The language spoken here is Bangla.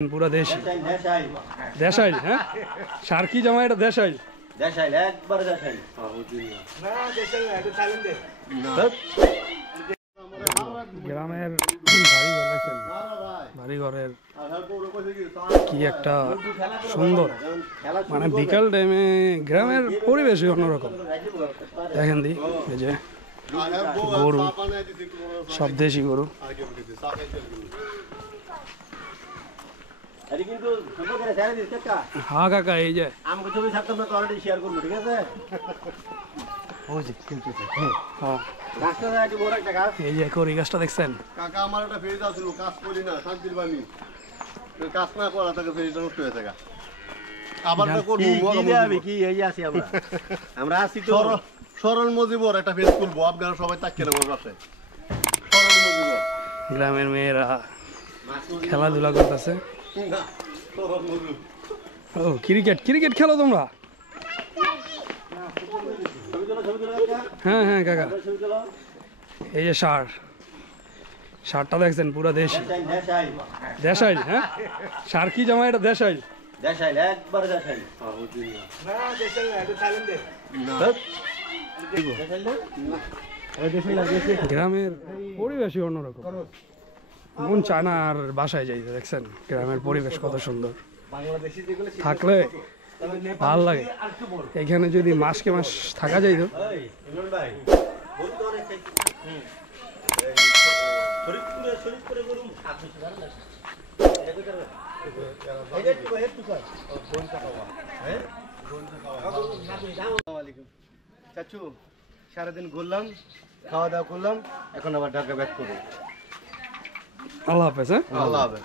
পুরা দেশি দেশাইল। হ্যাঁ, সার্কি জামা এটা দেশাইল। দেশাইল একবার দেশাইল না দেশাইল এটা চালেন দে গ্রামের বাড়ি ঘরের কি একটা সুন্দর, মানে বিকাল টাইমে গ্রামের পরিবেশই অন্যরকম। দেখেন দি এই যে গরু, সব দেশি গরু। হ্যাঁ কাকা, এই যে আমাকে ছবি থাকতাম না তো অলরেডি শেয়ার করবো, ঠিক আছে? এই যে করি গাছটা দেখছেন? কাকা আমার একটা ফেজ আছিল, কাজ করি না, শান্তির বাণী কাজ না করা থাকে ফেজটা নষ্ট হয়ে থাকে। আবার কি এই আছি আমরা আছি তো। সরল মজিবর একটা ফেজ খুলবো, আপনারা সবাই তাকিয়ে নেবো পাশে। সরল মজিবর গ্রামের মেয়েরা খেলাধুলা করতেছে। ও ক্রিকেট, ক্রিকেট খেলো তোমরা? হ্যাঁ হ্যাঁ কাকা, এই যে শার্টটা দেখছেন পুরা দেশি দেশাইল। হ্যাঁ, সার্কি জামা এটা দেশাইল। দেশাইল একবার দেশাইল না দেশাইল এটা চালেন দে গ্রামের পরিবেশই অন্যরকম। মন চায় না আর বাসায় যাইতে। দেখছেন গ্রামের পরিবেশ কত সুন্দর, থাকলে ভালো লাগে। এখানে যদি মাসকে মাস থাকা যাইতো। চাচু সারাদিন ঘুরলাম, খাওয়া দাওয়া করলাম, এখন আবার ঢাকা ব্যাক করবো। আল্লাহ হাফেজ। হ্যাঁ, আল্লাহ হাফেজ।